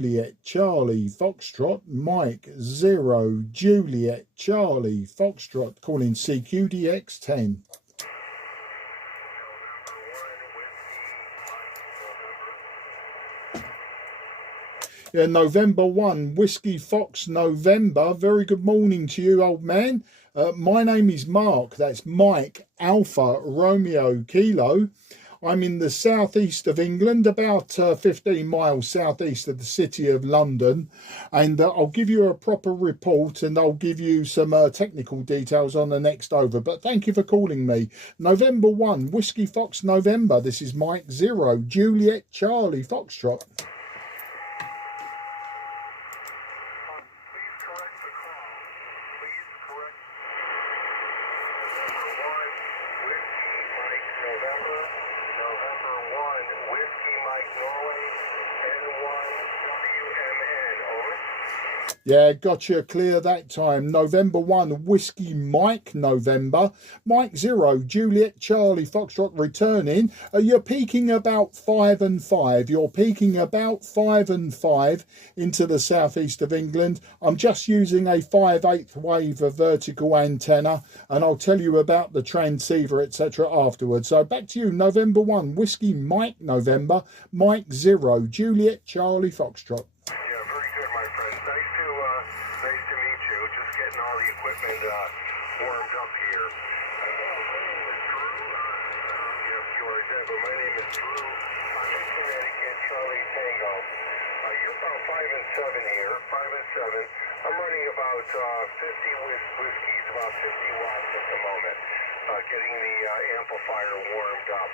Juliet Charlie Foxtrot, Mike 0 Juliet Charlie Foxtrot, calling CQ10m. Yeah, November 1, Whiskey Fox November. Very good morning to you, old man. My name is Mark. That's Mike Alpha Romeo Kilo. I'm in the southeast of England, about 15 miles southeast of the city of London. And I'll give you a proper report and I'll give you some technical details on the next over. But thank you for calling me. November 1, Whiskey Fox November. This is Mike 0 Juliet Charlie Foxtrot. Yeah, gotcha, clear that time. November 1, Whiskey Mike November. Mike 0, Juliet Charlie Foxtrot returning. You're peaking about 5 and 5. You're peaking about 5 and 5 into the southeast of England. I'm just using a 5/8 wave vertical antenna, and I'll tell you about the transceiver, etc. afterwards. So back to you, November 1, Whiskey Mike November. Mike 0, Juliet Charlie Foxtrot. Warmed up here. My name is Drew. I'm in Connecticut, Charlie Tango. You're about 5 and 7 here, 5 and 7. I'm running about 50 whiskeys, about 50 watts at the moment. Getting the amplifier warmed up.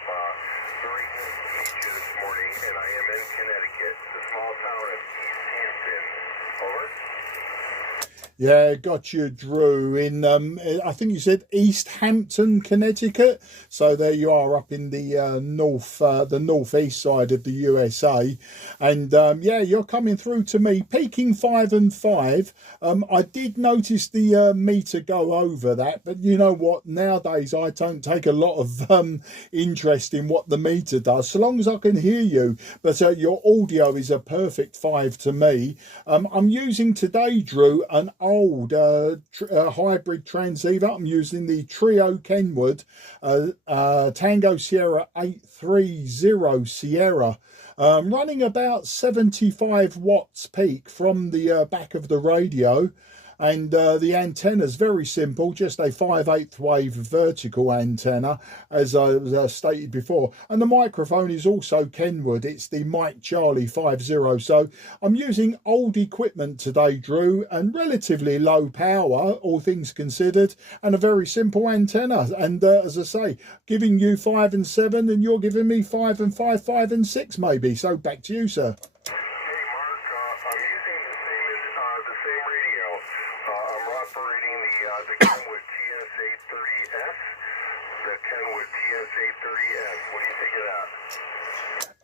Very good to meet you this morning, and I am in Connecticut, the small town of East Hampton. Over. Yeah, got you, Drew. In I think you said East Hampton, Connecticut. So there you are, up in the northeast side of the USA. And yeah, you're coming through to me, peaking 5 and 5. I did notice the meter go over that, but you know what? Nowadays I don't take a lot of interest in what the meter does, so long as I can hear you. But your audio is a perfect 5 to me. I'm using today, Drew, an old hybrid transceiver. I'm using the Trio Kenwood Tango Sierra 830 Sierra, running about 75 watts peak from the back of the radio. And the antenna's very simple, just a 5/8 wave vertical antenna, as I stated before. And the microphone is also Kenwood. It's the Mike Charlie 50. So I'm using old equipment today, Drew, and relatively low power, all things considered, and a very simple antenna. And as I say, giving you 5 and 7, and you're giving me 5 and 5, 5 and 6 maybe. So back to you, sir. The Kenwood TS-830S. The Kenwood TS-830S. What do you think of that?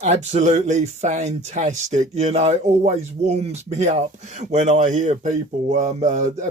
Absolutely fantastic. You know, it always warms me up when I hear people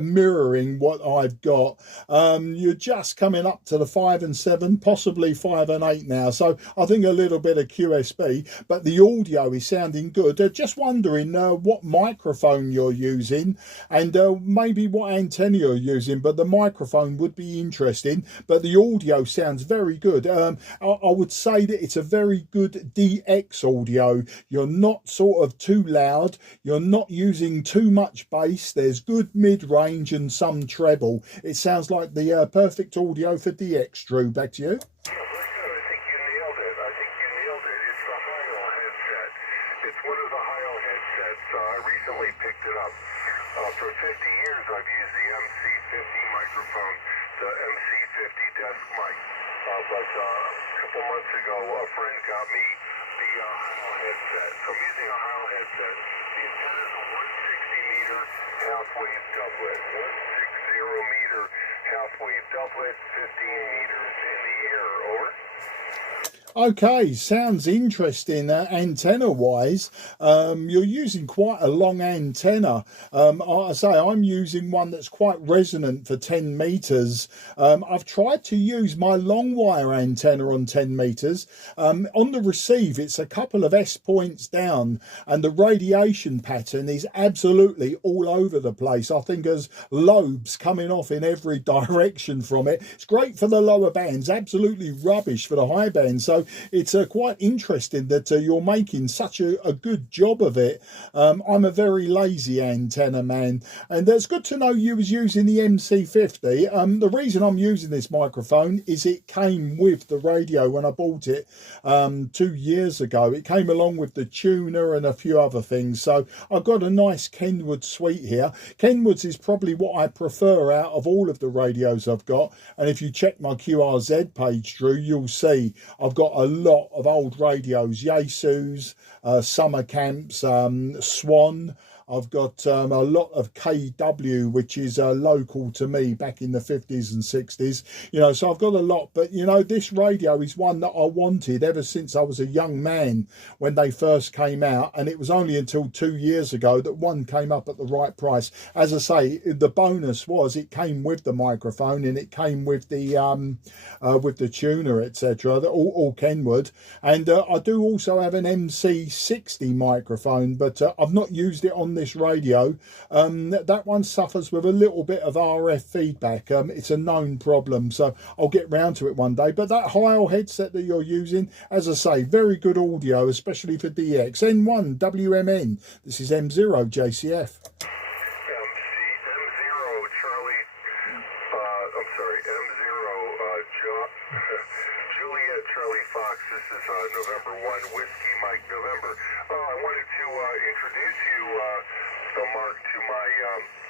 mirroring what I've got. You're just coming up to the 5 and 7, possibly 5 and 8 now, so I think a little bit of QSB, but the audio is sounding good. Just wondering what microphone you're using, and maybe what antenna you're using, but the microphone would be interesting. But the audio sounds very good. I would say that it's a very good DX audio. You're not sort of too loud, you're not using too much bass, there's good mid-range and some treble. It sounds like the perfect audio for DX, Drew. Back to you. For 50 years, I've used the MC50 microphone, the MC50 desk mic. But a couple months ago, a friend got me the Heil headset. So I'm using a Heil headset. The antenna is a 160-meter half-wave doublet. 160-meter half-wave doublet, 15 meters in the air. Over. Okay, sounds interesting. Antenna wise, you're using quite a long antenna. I say I'm using one that's quite resonant for 10 meters. I've tried to use my long wire antenna on 10 meters. On the receive, it's a couple of S points down, and the radiation pattern is absolutely all over the place. I think there's lobes coming off in every direction from it. It's great for the lower bands, absolutely rubbish for the high bands. So it's quite interesting that you're making such a good job of it. I'm a very lazy antenna man, and it's good to know you was using the MC50. The reason I'm using this microphone is it came with the radio when I bought it 2 years ago. It came along with the tuner and a few other things, so I've got a nice Kenwood suite here. Kenwood's is probably what I prefer out of all of the radios I've got, and if you check my QRZ page, Drew, you'll see I've got a lot of old radios, Yaesu's, Summer Camps, Swan. I've got a lot of KW, which is local to me back in the 50s and 60s, you know, so I've got a lot. But, you know, this radio is one that I wanted ever since I was a young man when they first came out. And it was only until 2 years ago that one came up at the right price. As I say, the bonus was it came with the microphone and it came with the tuner, etc. All Kenwood. And I do also have an MC60 microphone, but I've not used it on this radio. That one suffers with a little bit of RF feedback. It's a known problem, so I'll get round to it one day. But that Heil headset that you're using, as I say, very good audio, especially for DX. N1 WMN. This is M0 JCF. Juliet Charlie Fox, this is November 1, Whiskey Mike November. I wanted to introduce you, Mark, to my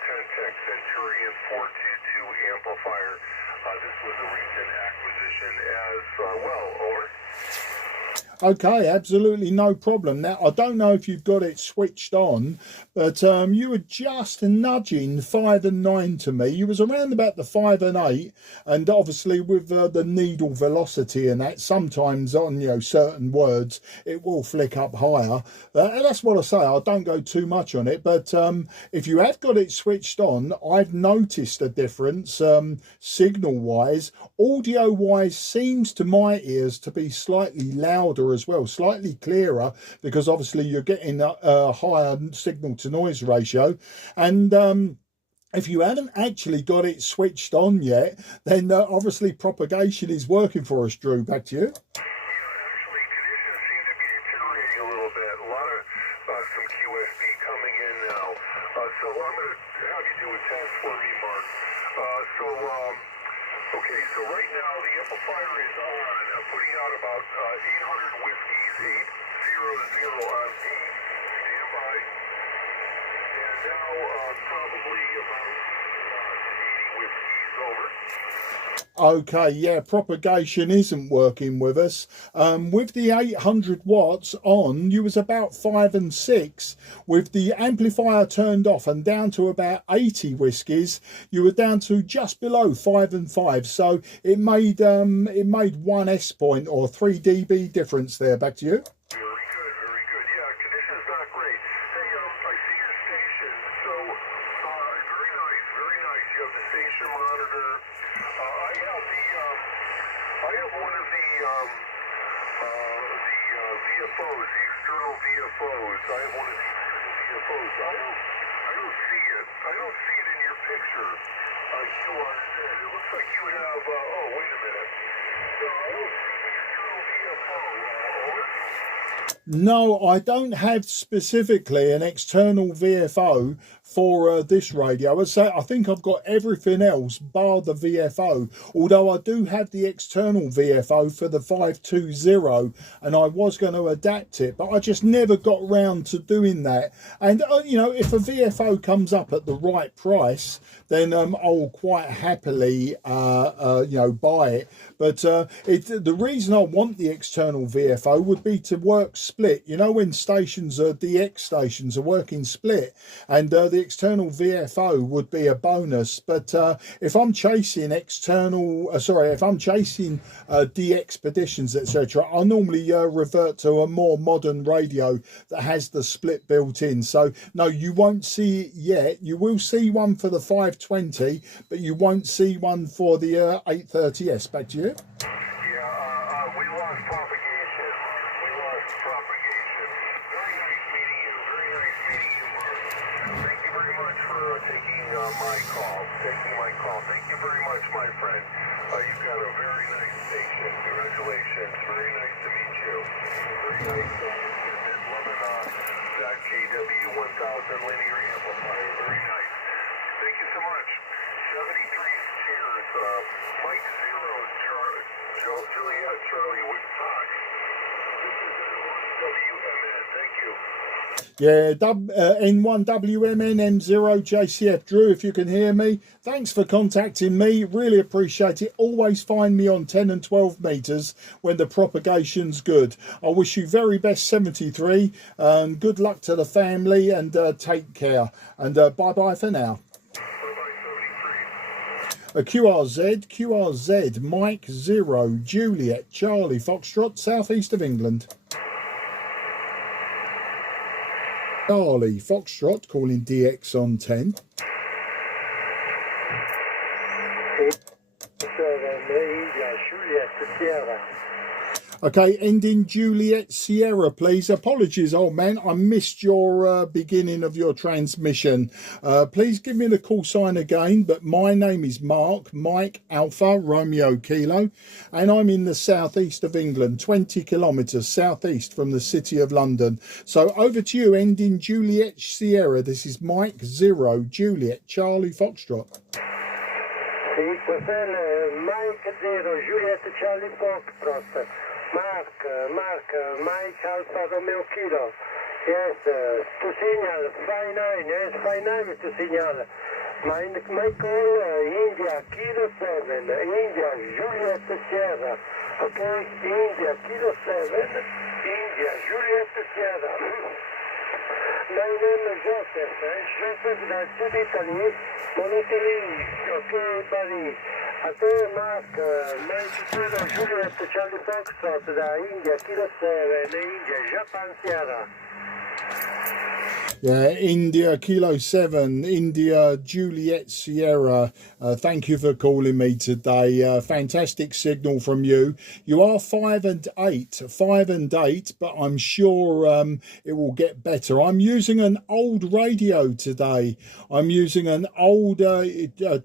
10-Tech Centurion 422 amplifier. This was a recent acquisition as well. Over. Okay, absolutely no problem. Now, I don't know if you've got it switched on, but you were just nudging 5 and 9 to me. You was around about the 5 and 8, and obviously with the needle velocity and that, sometimes on, you know, certain words, it will flick up higher. And that's what I say, I don't go too much on it, but if you have got it switched on, I've noticed a difference signal-wise. Audio-wise seems to my ears to be slightly louder as well, slightly clearer, because obviously you're getting a higher signal to noise ratio. And if you haven't actually got it switched on yet, then obviously propagation is working for us. Drew, back to you. Actually, conditions seem to be deteriorating a little bit. A lot of some QSB coming in now. So I'm going to have you do a test for me, Mark. Okay, so right now the amplifier is on. I'm putting out about 800 whiskeys, 800 on P. Stand by. And now probably about 80 whiskeys. Over. Okay, yeah, propagation isn't working with us. With the 800 watts on, you was about 5 and 6. With the amplifier turned off and down to about 80 whiskies, you were down to just below 5 and 5. So it made 1 S point or 3 dB difference there. Back to you. Very good, very good. Yeah, conditions not great. Hey, I see your station. So very nice, very nice. You have the station monitor. I have one of the VFOs, the external VFOs. I have one of the external VFOs. I don't see it. I don't see it in your picture. QRZ. It looks like you have. Oh, wait a minute. No, I don't see the external VFO. Over. No, I don't have specifically an external VFO for this radio. I think I've got everything else bar the VFO, although I do have the external VFO for the 520, and I was going to adapt it, but I just never got round to doing that. And you know, if a VFO comes up at the right price, then I'll quite happily you know, buy it. But the reason I want the external VFO VFO would be to work split. You know, when stations are DX stations are working split, and the external VFO would be a bonus. But if I'm chasing if I'm chasing DX etc., I normally revert to a more modern radio that has the split built in. So no, you won't see it yet. You will see one for the 520, but you won't see one for the 830S. Back to you. We lost propagation. Very nice meeting you. Thank you very much for taking my call. Thank you very much, my friend. You've got a very nice station. Congratulations. Very nice to meet you. Very nice. Loving that KW1000 linear amplifier. Very nice. Thank you so much. 73 cheers. Mike 0, Juliet, Charlie, with Fox. This is N1WMN. Thank you. Yeah, N1WMN M0JCF. Drew, if you can hear me, thanks for contacting me. Really appreciate it. Always find me on 10 and 12 meters when the propagation's good. I wish you very best 73. Good luck to the family, and take care. And bye-bye for now. QRZ, Mike 0, Juliet, Charlie, Foxtrot, southeast of England. Charlie, Foxtrot, calling DX on 10. Okay, ending Juliet Sierra, please. Apologies, old man. I missed your beginning of your transmission. Please give me the call sign again. But my name is Mark, Mike Alpha Romeo Kilo, and I'm in the southeast of England, 20 kilometres southeast from the city of London. So over to you, ending Juliet Sierra. This is Mike 0, Juliet, Charlie Foxtrot. Mike 0, Juliet, Charlie Foxtrot. Mark, Mike Alpha Romeo Kilo. Yes, to signal, 59, yes, 59 to signal. My call, India, Kilo 7, India, Juliet Sierra. Okay, India, Kilo 7, India, Juliet Sierra. My name is Joseph, Joseph da Sud Italy, Monotili, okay, Paris. A te, Mark, Mike 0, Juliet, Charlie Foxtrot, da India, Kilo 7, India, Japan Sierra. Yeah, India Kilo 7, India Juliet Sierra. Thank you for calling me today. Fantastic signal from you. You are 5 and 8, but I'm sure it will get better. I'm using an old radio today. I'm using an old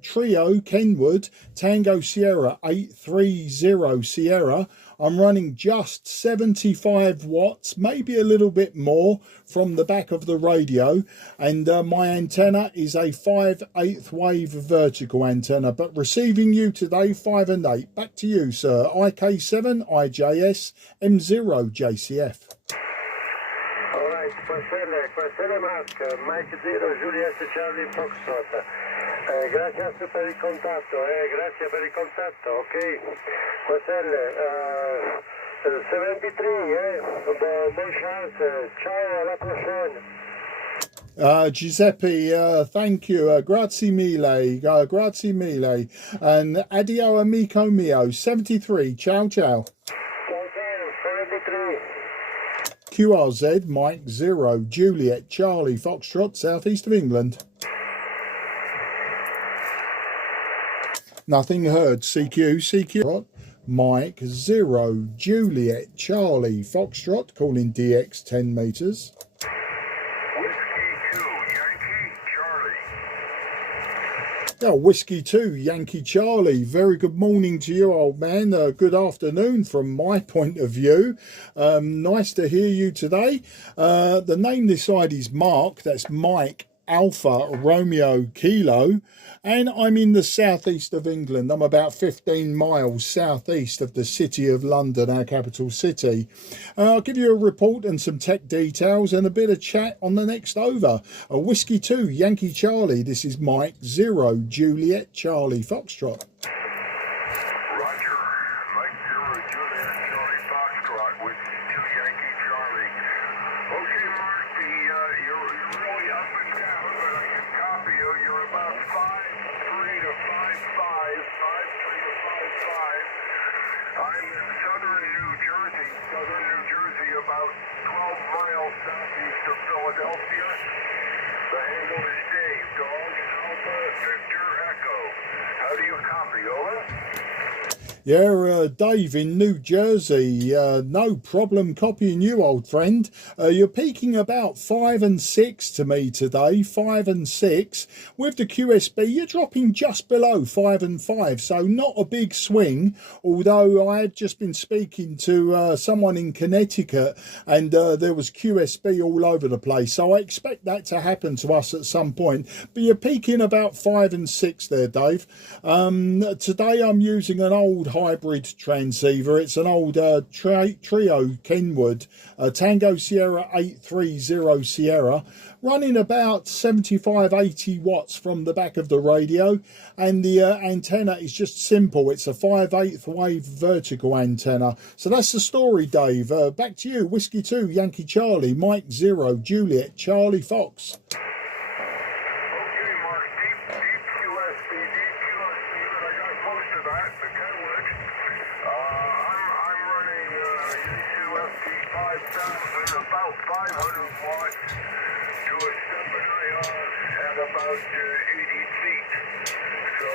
Trio Kenwood Tango Sierra 830 Sierra. I'm running just 75 watts, maybe a little bit more, from the back of the radio, and my antenna is a 5/8 wave vertical antenna, but receiving you today 5 and 8. Back to you, sir. IK7 IJS M0 JCF. Alright, questele Mark, Mike 0, Juliet, Charlie Foxtrot. Gracias per il contatto, grazie per il contatto, ok. Questele, 73, buon chance, ciao, alla prochaine. Giuseppe, thank you. Grazie mille. And addio amico mio, 73. Ciao, ciao. Ciao, 73. QRZ, Mike 0, Juliet, Charlie, Foxtrot, southeast of England. Nothing heard. CQ. Mike 0, Juliet, Charlie, Foxtrot, calling DX 10 meters. Whiskey 2, Yankee Charlie. Very good morning to you, old man. Good afternoon from my point of view. Nice to hear you today. The name this side is Mark. That's Mike Alpha Romeo Kilo, and I'm in the southeast of England. I'm about 15 miles southeast of the city of London, our capital city. I'll give you a report and some tech details and a bit of chat on the next over. Whiskey 2, Yankee Charlie. This is Mike 0, Juliet, Charlie, Foxtrot. Roger. Mike 0, Juliet, Charlie, Foxtrot with 2 mile southeast of Philadelphia. The handle is Dave, Dog, Alpha, Victor, Echo. How do you copy, over? Yeah, Dave in New Jersey. No problem copying you, old friend. You're peaking about 5 and 6 to me today, 5 and 6. With the QSB, you're dropping just below 5 and 5, so not a big swing. Although I had just been speaking to someone in Connecticut, and there was QSB all over the place. So I expect that to happen to us at some point. But you're peaking about 5 and 6 there, Dave. Today I'm using an old hybrid transceiver. It's an old Trio Kenwood Tango Sierra 830 Sierra, running about 75-80 watts from the back of the radio, and the antenna is just simple. It's a 5/8 wave vertical antenna. So that's the story, Dave. Back to you. Whiskey 2 Yankee Charlie Mike 0 Juliet Charlie Fox. About 500 watts to a step and IR at about 80 feet. So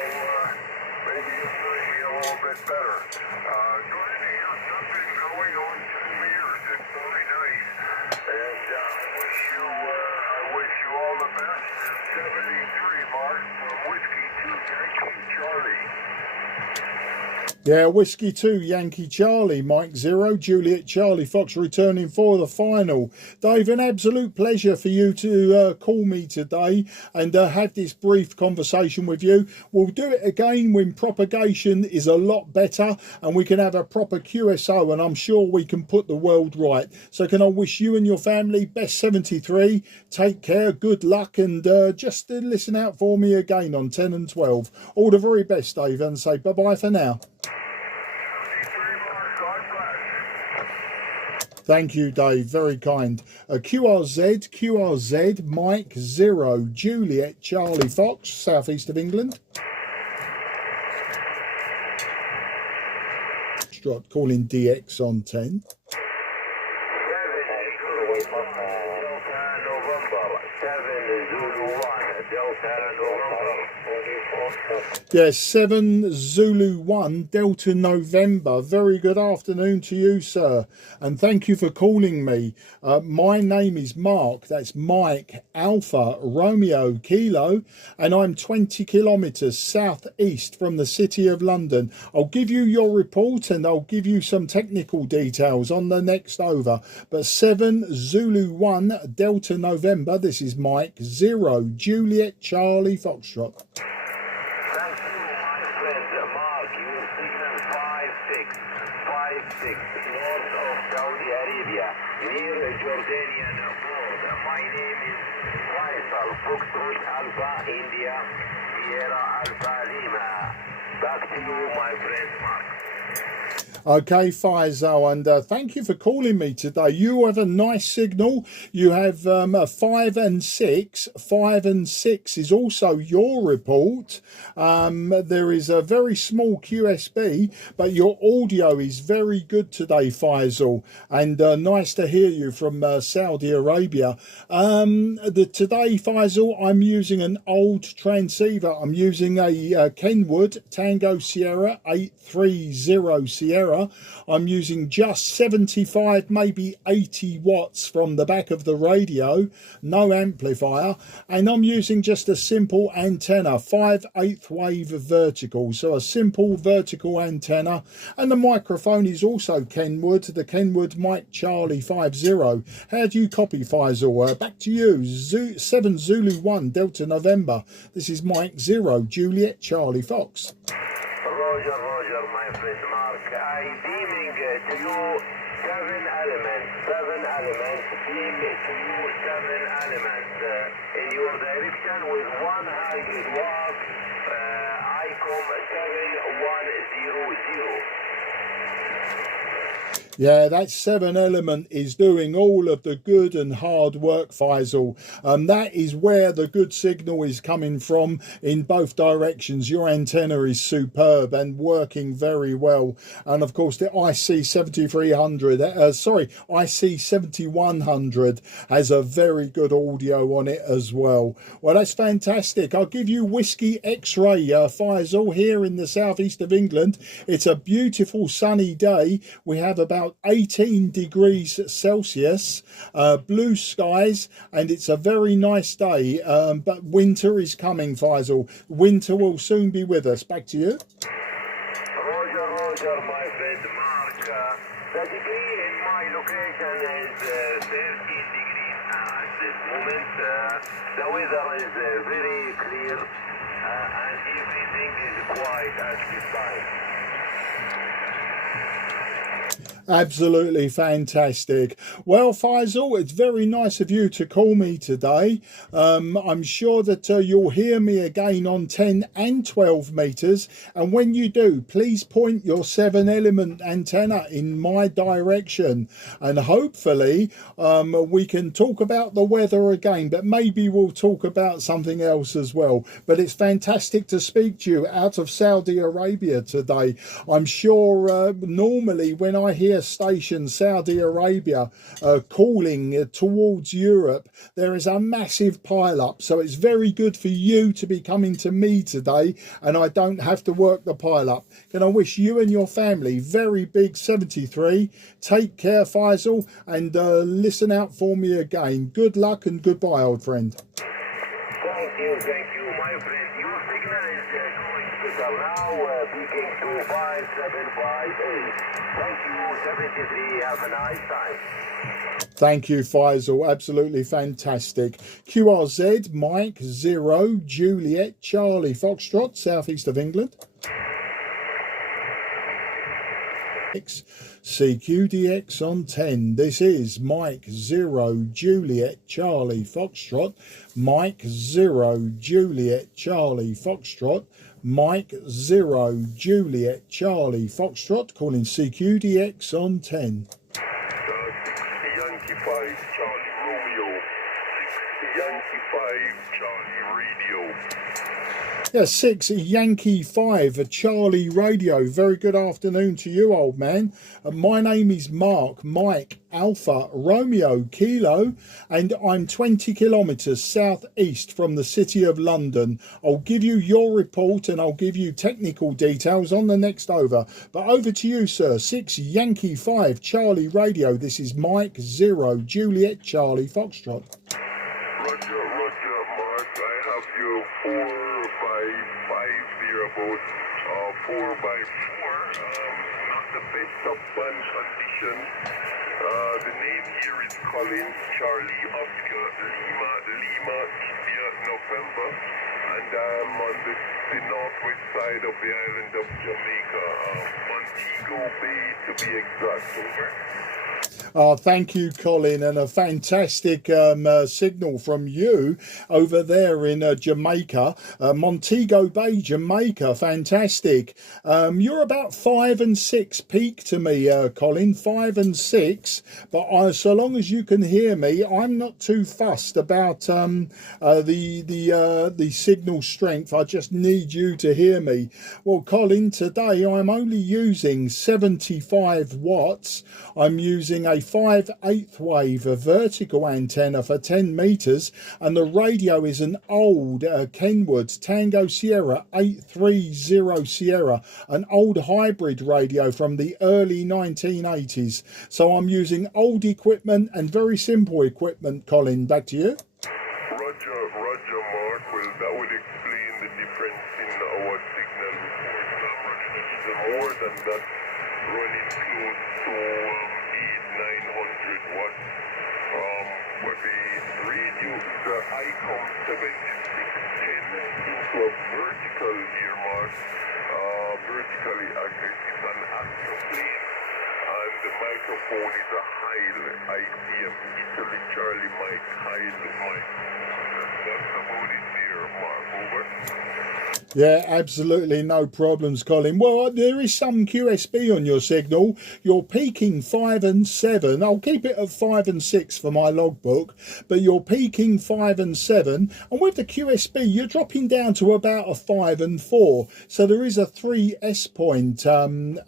maybe you'll find me a little bit better. Glad to hear something going on 2 years. It's very nice. And I wish you all the best. 73, Mark, from Whiskey 2 Yankee Charlie. Yeah, Whiskey 2 Yankee Charlie Mike 0 Juliet Charlie Fox returning for the final. Dave, an absolute pleasure for you to call me today and have this brief conversation with you. We'll do it again when propagation is a lot better and we can have a proper QSO, and I'm sure we can put the world right. So can I wish you and your family best 73. Take care, good luck, and just listen out for me again on 10 and 12. All the very best, Dave, and say bye-bye for now. Thank you, Dave. Very kind. QRZ, Mike 0, Juliet, Charlie Fox, southeast of England. Calling DX on 10. Yes, 7 Zulu 1 Delta November. Very good afternoon to you, sir, and thank you for calling me. My name is Mark. That's Mike Alpha Romeo Kilo, and I'm 20 kilometres southeast from the City of London. I'll give you your report and I'll give you some technical details on the next over. But 7 Zulu 1 Delta November. This is Mike 0 Juliet Charlie Foxtrot. North of Saudi Arabia, near Jordanian border. My name is Faisal, Foxtrot Alpha India, Sierra Alpha Lima. Back to you, my friend Mark. Okay, Faisal, and thank you for calling me today. You have a nice signal. You have a 5 and 6. 5 and 6 is also your report. There is a very small QSB, but your audio is very good today, Faisal, and nice to hear you from Saudi Arabia. Today, Faisal, I'm using an old transceiver. I'm using a Kenwood Tango Sierra 830 Sierra. I'm using just 75, maybe 80 watts from the back of the radio, no amplifier, and I'm using just a simple antenna, 5/8 wave vertical, so a simple vertical antenna, and the microphone is also Kenwood, the Kenwood Mike Charlie 50. How do you copy, Faisal? Back to you. 7 Zulu 1 Delta November. This is Mike 0 Juliet Charlie Fox. Roger, my friend Mark. I beaming to you 7 elements. 7 elements. Beam to you 7 elements in your direction with 100 watts. ICOM 7100. Yeah, that 7-element is doing all of the good and hard work, Faisal. That is where the good signal is coming from in both directions. Your antenna is superb and working very well. And of course, the IC7100 has a very good audio on it as well. Well, that's fantastic. I'll give you Whiskey X-Ray, Faisal, here in the southeast of England. It's a beautiful sunny day. We have about 18 degrees Celsius, blue skies, and it's a very nice day, but winter is coming, Faisal. Winter will soon be with us. Back to you. Roger, Roger, my friend Mark. The degree in my location is 13 degrees at this moment. The weather is very clear and everything is quiet at this time. Absolutely fantastic. Well, Faisal, it's very nice of you to call me today. I'm sure that you'll hear me again on 10 and 12 meters. And when you do, please point your 7-element antenna in my direction. And hopefully we can talk about the weather again, but maybe we'll talk about something else as well. But it's fantastic to speak to you out of Saudi Arabia today. I'm sure normally when I hear station Saudi Arabia calling towards Europe, there is a massive pile-up, so it's very good for you to be coming to me today and I don't have to work the pile-up. Can I wish you and your family very big 73. Take care, Faisal, and listen out for me again. Good luck and goodbye, old friend. Thank you, my friend. Your signal is going better now, peaking to 5758. Thank you, 73. Have a nice time. Thank you, Faisal. Absolutely fantastic. QRZ, Mike 0, Juliet, Charlie, Foxtrot, southeast of England. CQDX on 10. This is Mike 0, Juliet, Charlie, Foxtrot. Mike 0, Juliet, Charlie, Foxtrot. Mike 0, Juliet, Charlie, Foxtrot, calling CQDX on 10. 6 Yankee 5, Charlie Romeo. 6 Yankee 5, Charlie Radio. Yeah, 6 Yankee 5, Charlie Radio. Very good afternoon to you, old man. My name is Mark, Mike, Alpha, Romeo, Kilo, and I'm 20 kilometres southeast from the city of London. I'll give you your report and I'll give you technical details on the next over. But over to you, sir. 6 Yankee 5, Charlie Radio. This is Mike 0, Juliet, Charlie, Foxtrot. Roger, Mark. I have you 4550 about 4x4. Not the best of band condition. The name here is Colin, Charlie, Oscar, Lima, India, November. And I'm on the northwest side of the island of Jamaica, Montego Bay to be exact. Over. Oh, thank you, Colin, and a fantastic signal from you over there in Jamaica, Montego Bay, Jamaica. Fantastic. You're about 5 and 6 peak to me, Colin, 5 and 6. But so long as you can hear me, I'm not too fussed about the signal strength. I just need you to hear me. Well, Colin, today I'm only using 75 watts. I'm using a 5/8 wave, a vertical antenna for 10 meters, and the radio is an old Kenwood Tango Sierra 830 Sierra, an old hybrid radio from the early 1980s. So I'm using old equipment and very simple equipment. Colin, back to you. Roger, Mark. Well, that would explain the difference in our signal report. I'm running even more than that, running close to 900 watts. But the radio is the ICOM 7610 into a vertical earmark, vertically aggressive and acroplane, and the microphone is a Heil ICM, Italy Charlie Mike Heil mic. That's about it there, Mark. Over. Yeah, absolutely no problems, Colin. Well, there is some QSB on your signal. You're peaking 5 and 7. I'll keep it at 5 and 6 for my logbook, but you're peaking 5 and 7. And with the QSB, you're dropping down to about a 5 and 4. So there is a 3S point swing.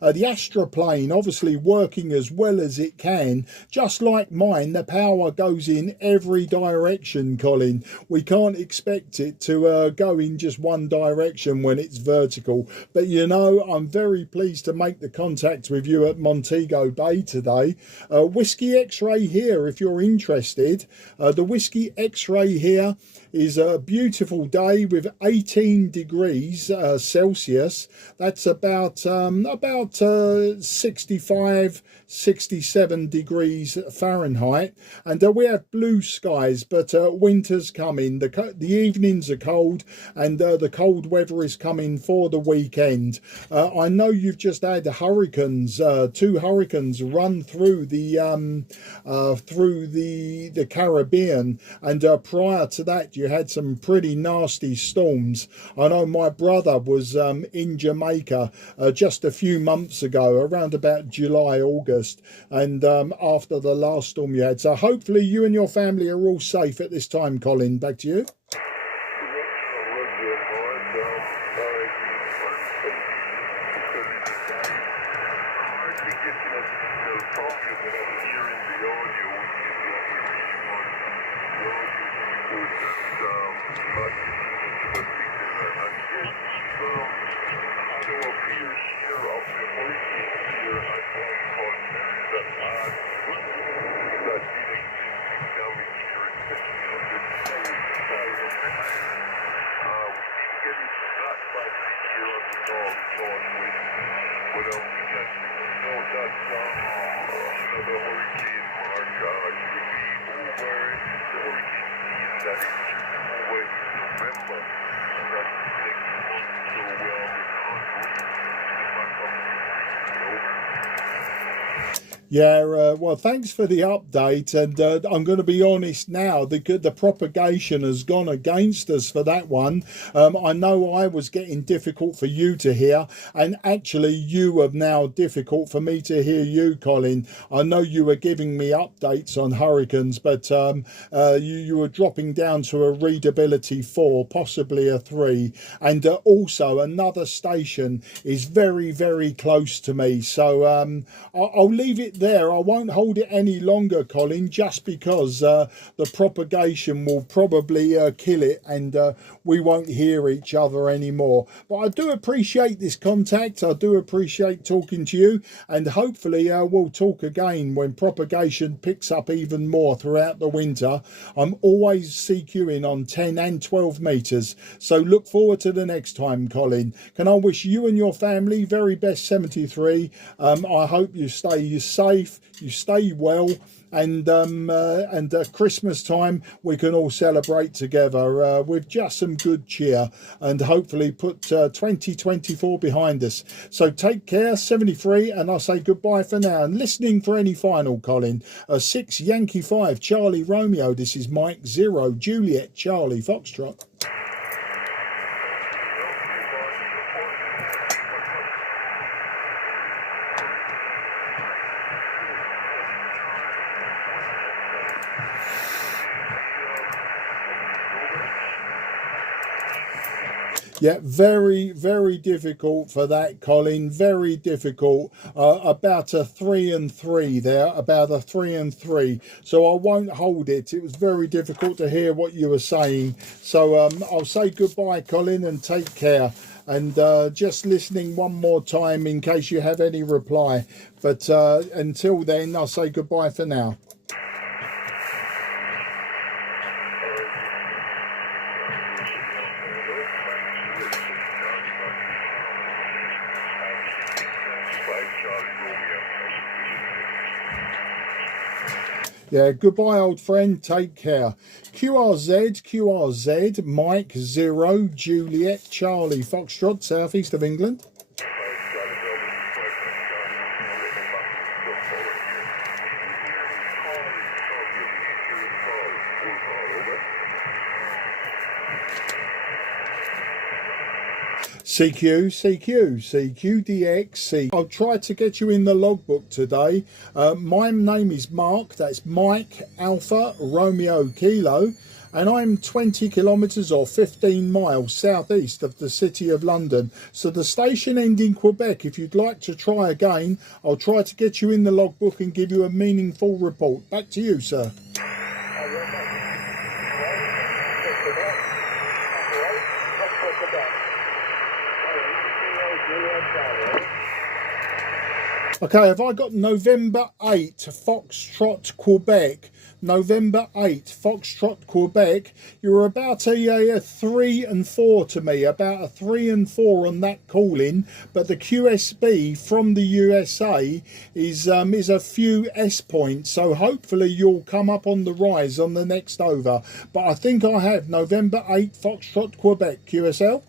The astroplane obviously working as well as it can. Just like mine, the power goes in every direction, Colin. We can't expect it to go in just one direction when it's vertical. But you know, I'm very pleased to make the contact with you at Montego Bay today. Whiskey X-ray here if you're interested. The Whiskey X-ray here is a beautiful day with 18 degrees Celsius. That's about 65, 67 degrees Fahrenheit, and we have blue skies, but winter's coming. The evenings are cold, and the cold weather is coming for the weekend. I know you've just had hurricanes, 2 hurricanes run through the Caribbean, and prior to that you had some pretty nasty storms. I know my brother was in Jamaica just a few months ago, around about July, August, and after the last storm you had. So hopefully you and your family are all safe at this time, Colin. Back to you. Yeah, well, thanks for the update, and I'm going to be honest now, the propagation has gone against us for that one. I know I was getting difficult for you to hear, and actually you are now difficult for me to hear you, Colin. I know you were giving me updates on hurricanes, but you were dropping down to a readability 4, possibly a 3, and also another station is very, very close to me, so I'll leave it there. I won't hold it any longer, Colin, just because the propagation will probably kill it, and we won't hear each other anymore. But I do appreciate this contact. I do appreciate talking to you, and hopefully we'll talk again when propagation picks up even more throughout the winter. I'm always CQing on 10 and 12 metres, so look forward to the next time, Colin. Can I wish you and your family very best 73. I hope you stay safe, you stay well, and Christmas time we can all celebrate together with just some good cheer, and hopefully put 2024 behind us. So take care, 73, and I'll say goodbye for now. And listening for any final, Colin, 6 Yankee 5 Charlie Romeo. This is Mike 0 Juliet Charlie Foxtrot. Yeah, very, very difficult for that, Colin. Very difficult. About a 3 and 3 there. About a 3 and 3. So I won't hold it. It was very difficult to hear what you were saying. So I'll say goodbye, Colin, and take care. And just listening one more time in case you have any reply. But until then, I'll say goodbye for now. Yeah, goodbye, old friend. Take care. QRZ, Mike 0 Juliet Charlie Foxtrot, southeast of England. CQDX. I'll try to get you in the logbook today. My name is Mark, that's Mike Alpha Romeo Kilo, and I'm 20 kilometres or 15 miles southeast of the City of London. So the station end in Quebec. If you'd like to try again, I'll try to get you in the logbook and give you a meaningful report. Back to you, sir. Okay, have I got November 8, Foxtrot, Quebec? November 8, Foxtrot, Quebec. You're about a 3 and 4 to me, about a 3 and 4 on that call-in, but the QSB from the USA is a few S points, so hopefully you'll come up on the rise on the next over. But I think I have November 8, Foxtrot, Quebec, QSL.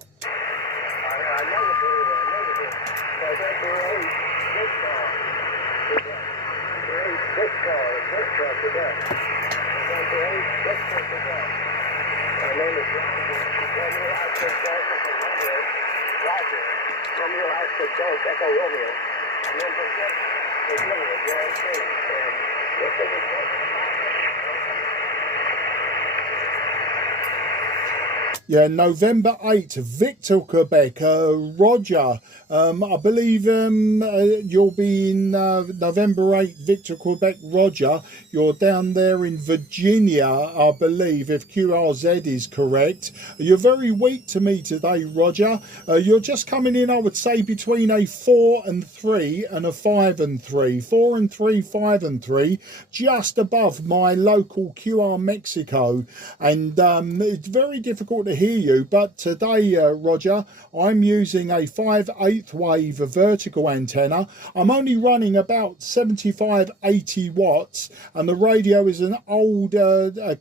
Yeah, November 8, Victor, Quebec. Roger, I believe you'll be in November 8, Victor, Quebec. Roger, you're down there in Virginia, I believe, if QRZ is correct. You're very weak to me today, Roger. You're just coming in, I would say, between a 4 and 3 and a 5 and 3. 4 and 3, 5 and 3, just above my local QR Mexico. And it's very difficult to hear you, but today, Roger, I'm using a 5/8 wave vertical antenna. I'm only running about 75-80 watts, and the radio is an old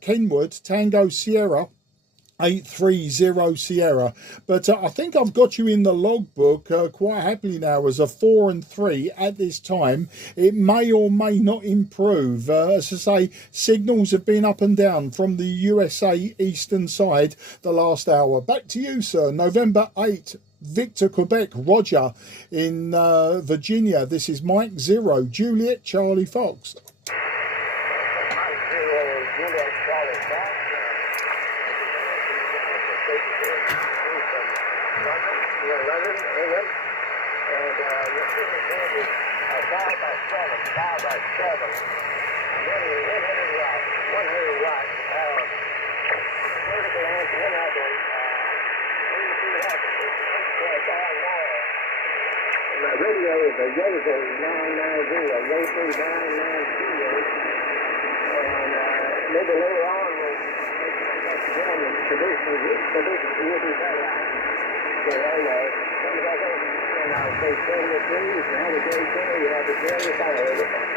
Kenwood Tango Sierra 830 Sierra, but I think I've got you in the logbook quite happily now as a 4 and 3 at this time. It may or may not improve. As I say, signals have been up and down from the USA eastern side the last hour. Back to you, sir. November 8, Victor, Quebec. Roger in Virginia. This is Mike 0, Juliet, Charlie Fox. My radio is a Yozo 990, a Yozo 990, and maybe later on we'll make some traditional wooden satellite. So anyway, and I'll say 73, you can have a great day, you have a great fire.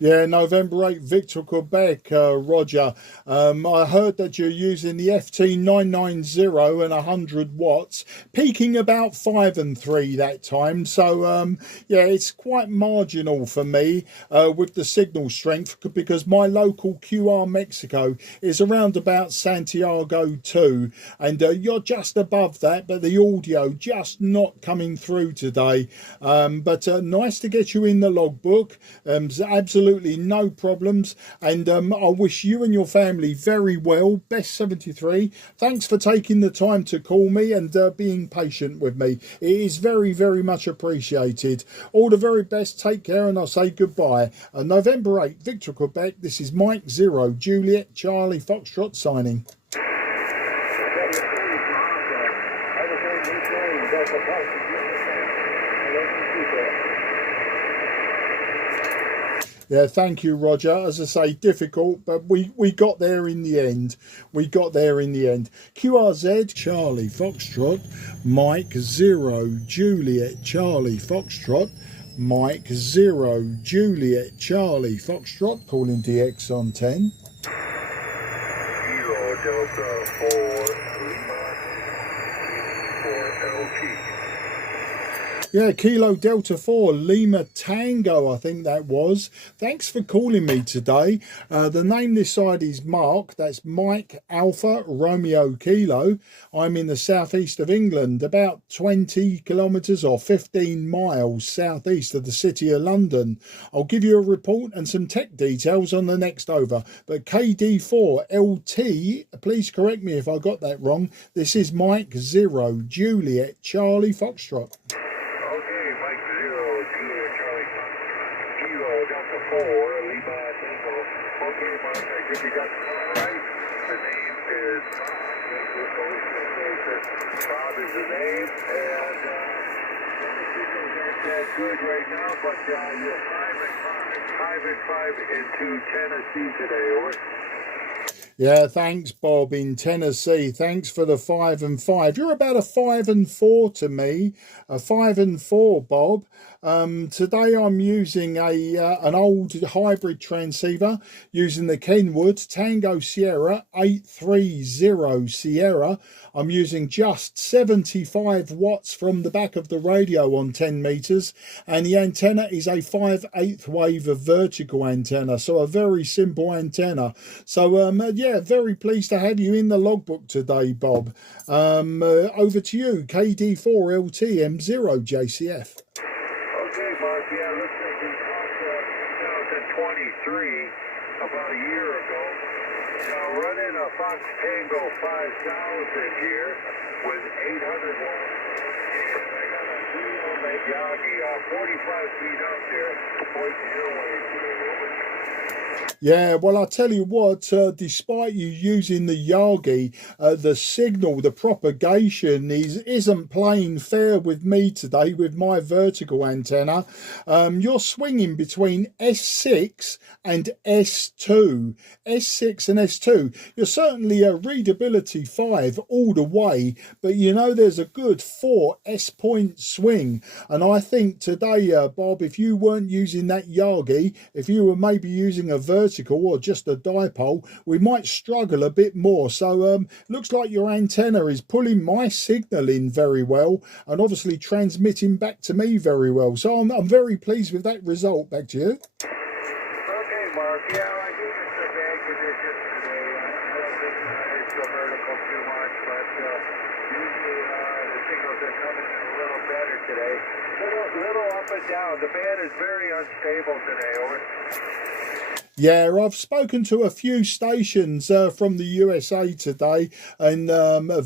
Yeah, November 8, Victor, Quebec, Roger. I heard that you're using the FT990 and 100 watts, peaking about 5 and 3 that time. So, yeah, it's quite marginal for me with the signal strength, because my local QR Mexico is around about Santiago 2, and you're just above that, but the audio just not coming through today. But nice to get you in the logbook. Absolutely no problems, and I wish you and your family very well. Best 73. Thanks for taking the time to call me and being patient with me. It is very, very much appreciated. All the very best. Take care, and I'll say goodbye. November 8, Victor, Quebec. This is Mike 0, Juliet, Charlie Foxtrot signing. Yeah, thank you, Roger. As I say, difficult, but we got there in the end. We got there in the end. QRZ, Charlie Foxtrot, Mike 0, Juliet, Charlie Foxtrot, Mike 0, Juliet, Charlie Foxtrot, calling DX on 10. 0 Delta 4 Lima 4 LT. Yeah, Kilo Delta 4, Lima Tango, I think that was. Thanks for calling me today. The name this side is Mark. That's Mike Alpha Romeo Kilo. I'm in the southeast of England, about 20 kilometres or 15 miles southeast of the city of London. I'll give you a report and some tech details on the next over. But KD4LT, please correct me if I got that wrong. This is Mike 0, Juliet, Charlie Foxtrot. Delta 4, Lima Tango. Okay, Mark, I think you got the call right. The name is Bob is the name, and signals aren't that good right now, but you're 5 into Tennessee today, over. Yeah, thanks, Bob, in Tennessee. Thanks for the 5 and 5. You're about a 5 and 4 to me. A 5 and 4, Bob. Today I'm using an old hybrid transceiver using the Kenwood Tango Sierra 830 Sierra. I'm using just 75 watts from the back of the radio on 10 meters, and the antenna is a 5/8 wave of vertical antenna, so a very simple antenna. So yeah, very pleased to have you in the logbook today, Bob. Over to you, KD4LTM0JCF. Okay, Mark, yeah, looks like we talked 2023, about a year ago. Now running a Fox Tango 5000 here with 800 watts, and I got a 3-ohm Yagi 45 feet up there, pointing your way today, over. Yeah, well, I'll tell you what, despite you using the Yagi, the signal, the propagation isn't playing fair with me today with my vertical antenna. You're swinging between S6 and S2. S6 and S2. You're certainly a readability 5 all the way, but you know there's a good 4 S-point swing. And I think today, Bob, if you weren't using that Yagi, if you were maybe using a vertical or just a dipole, we might struggle a bit more. So looks like your antenna is pulling my signal in very well and obviously transmitting back to me very well. So I'm very pleased with that result. Back to you. Okay, Mark. Yeah, I think it's a bad condition today. I don't think it's so vertical too much, but usually the signals are coming in a little better today. Little up and down. The band is very unstable today, over. Yeah, I've spoken to a few stations from the USA today and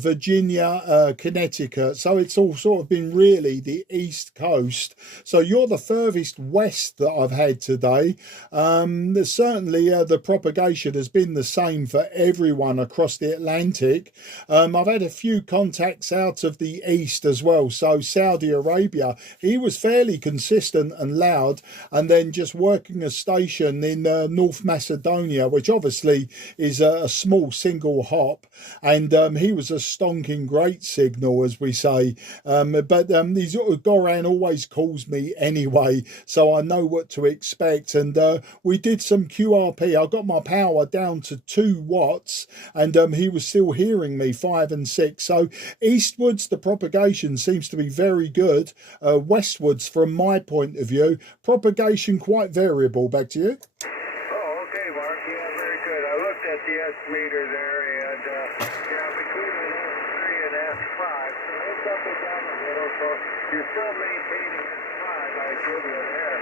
Virginia, Connecticut. So it's all sort of been really the East Coast. So you're the furthest west that I've had today. Certainly the propagation has been the same for everyone across the Atlantic. I've had a few contacts out of the East as well. So Saudi Arabia, he was fairly consistent and loud, and then just working a station in North Macedonia, which obviously is a small single hop, and he was a stonking great signal, as we say. But Goran always calls me anyway, so I know what to expect. And we did some QRP. I got my power down to 2 watts, and he was still hearing me 5 and 6. So eastwards, the propagation seems to be very good. Westwards, from my point of view, propagation quite variable. Back to you. The S meter there, and yeah, between an S3 and S5, so it's up and down a little, so you're still maintaining S5, I give you there.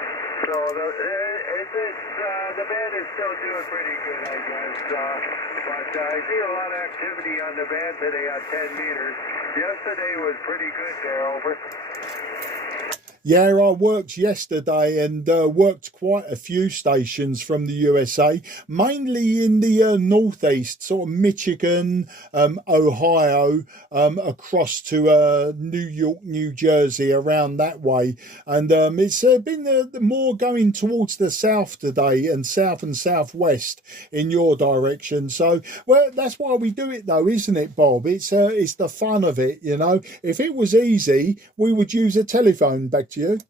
So the band is still doing pretty good, I guess, but I see a lot of activity on the band today on 10 meters. Yesterday was pretty good there, over. Yeah, I worked yesterday and worked quite a few stations from the USA, mainly in the northeast, sort of Michigan, Ohio, across to New York, New Jersey, around that way. And it's been more going towards the south today, and south and southwest in your direction. So, well, that's why we do it though, isn't it, Bob? It's the fun of it, you know. If it was easy, we would use a telephone. Back to you. Yeah, that's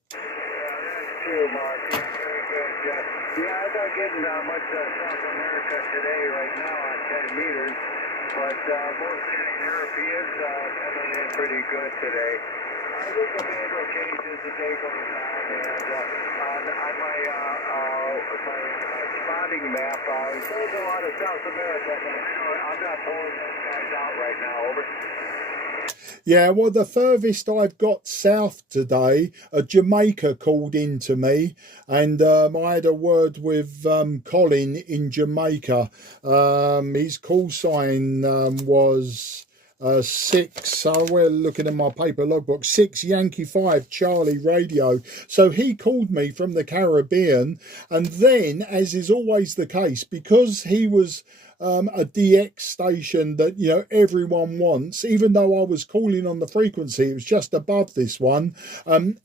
true, Mark. Very good. Yeah, I'm not getting much South America today right now on 10 meters, but most of the Europeans coming in pretty good today. think the band will change as the day goes on, and on my spotting map, it shows a lot of South America, but I'm not pulling those guys out right now. Over. Yeah, well, the furthest I've got south today, Jamaica called in to me, and I had a word with Colin in Jamaica. His call sign was 6, so we're looking at my paper logbook, 6 Yankee 5 Charlie Radio. So he called me from the Caribbean, and then, as is always the case, because he was a DX station that, you know, everyone wants, even though I was calling on the frequency, it was just above this one,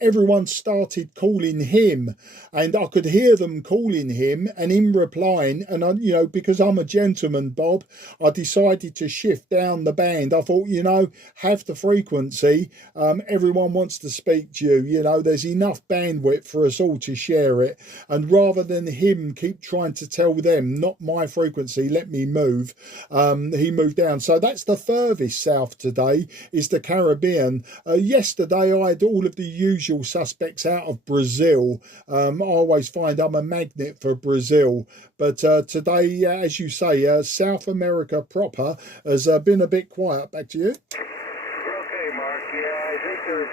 everyone started calling him, and I could hear them calling him and him replying, and I, you know, because I'm a gentleman, Bob, I decided to shift down the band. I thought, you know, have the frequency, everyone wants to speak to you, you know, there's enough bandwidth for us all to share it, and rather than him keep trying to tell them, not my frequency, let me move, he moved down. So that's the furthest south today, is the Caribbean. Yesterday I had all of the usual suspects out of Brazil. I always find I'm a magnet for Brazil, but today, as you say, South America proper has been a bit quiet. Back to you. Okay, Mark. Yeah, I think there's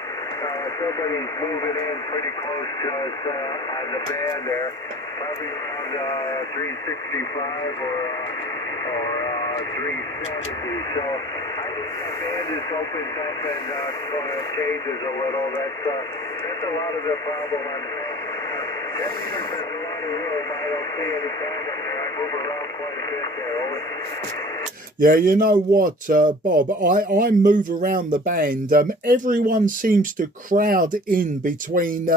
somebody's moving in pretty close to us on the band there, probably around 365 or 370. So I think the band is opened up and changes a little. That's a lot of the problem. That means there's a lot of room. I don't see any problem there. I move around quite a bit there. Over. Yeah, you know what, Bob, I move around the band. Everyone seems to crowd in between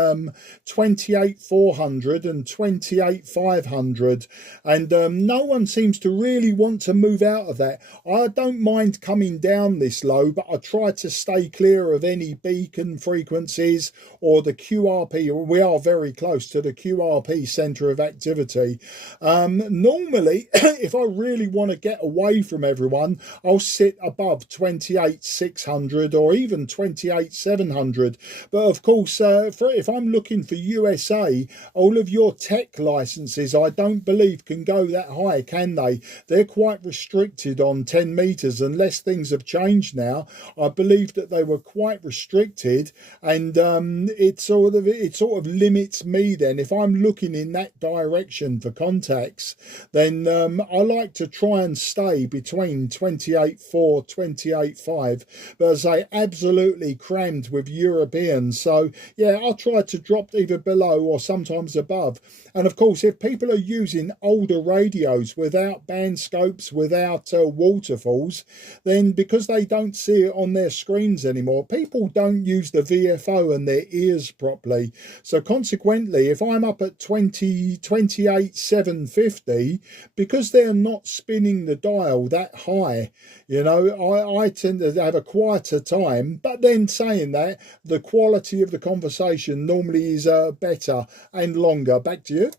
28,400 and 28,500, and no one seems to really want to move out of that. I don't mind coming down this low, but I try to stay clear of any beacon frequencies or the QRP. We are very close to the QRP centre of activity. Normally, if I really want to get away from everyone, I'll sit above 28,600 or even 28,700. But of course, if I'm looking for USA, all of your tech licenses, I don't believe can go that high, can they? They're quite restricted on 10 meters, unless things have changed now. I believe that they were quite restricted, and it sort of limits me then. If I'm looking in that direction for contacts, then I like to try and stay between 28.4, 28.5, but as I say, absolutely crammed with Europeans. So yeah, I'll try to drop either below or sometimes above. And of course, if people are using older radios without band scopes, without waterfalls, then because they don't see it on their screens anymore, people don't use the VFO and their ears properly. So consequently, if I'm up at 28,750, because they're not spinning the dial that high, you know, I tend to have a quieter time. But then saying that, the quality of the conversation normally is better and longer. Back to you. Okay,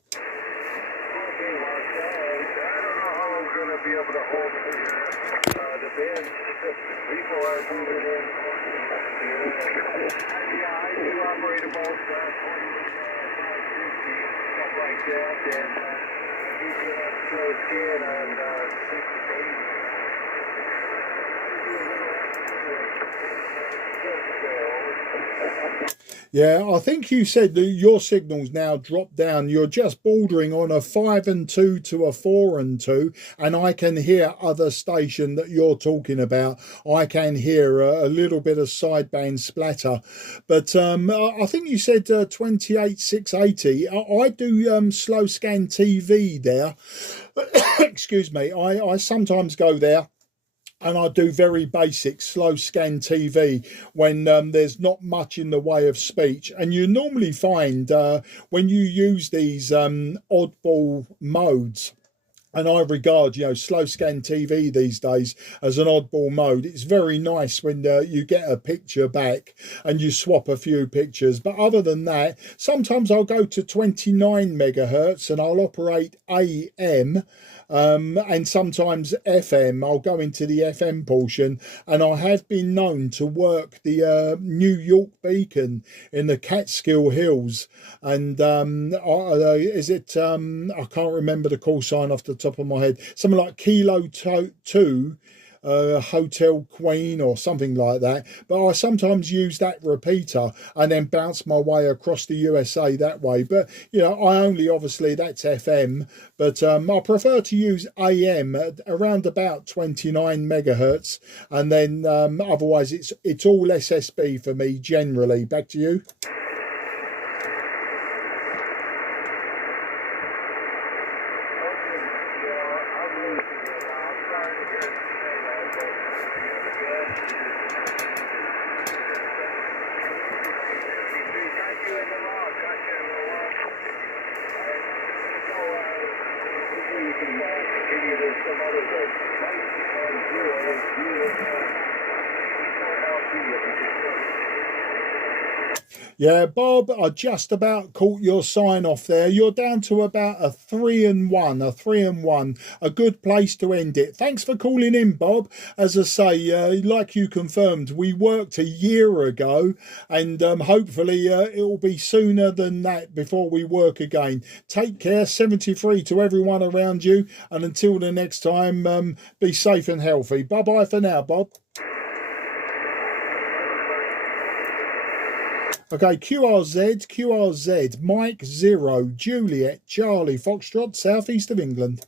Mark. I don't know how I'm going to be able to hold it here. The band, people are moving in. Yeah, I do operate about 550, stuff like that, and you can show skin on 6 to 8. Yeah, I think you said that your signal's now dropped down. You're just bordering on a 5 and 2 to a 4 and 2, and I can hear other station that you're talking about. I can hear a little bit of sideband splatter, but I think you said 28,680. I do slow scan TV there. Excuse me. I sometimes go there, and I do very basic slow scan TV when there's not much in the way of speech. And you normally find when you use these oddball modes, and I regard, you know, slow scan TV these days as an oddball mode. It's very nice when you get a picture back and you swap a few pictures. But other than that, sometimes I'll go to 29 megahertz and I'll operate AM. and sometimes FM. I'll go into the FM portion, and I have been known to work the New York beacon in the Catskill Hills. And is it, I can't remember the call sign off the top of my head, something like Kilo 2, Hotel Queen or something like that, but I sometimes use that repeater and then bounce my way across the USA that way. But you know, I only, obviously that's FM, but I prefer to use AM at around about 29 megahertz, and then otherwise it's all SSB for me generally. Back to you. Yeah, Bob, I just about caught your sign off there. You're down to about a 3-1, a good place to end it. Thanks for calling in, Bob. As I say, like you confirmed, we worked a year ago, and hopefully it will be sooner than that before we work again. Take care, 73 to everyone around you, and until the next time, be safe and healthy. Bye-bye for now, Bob. Okay, QRZ, Mike 0, Juliet, Charlie, Foxtrot, southeast of England.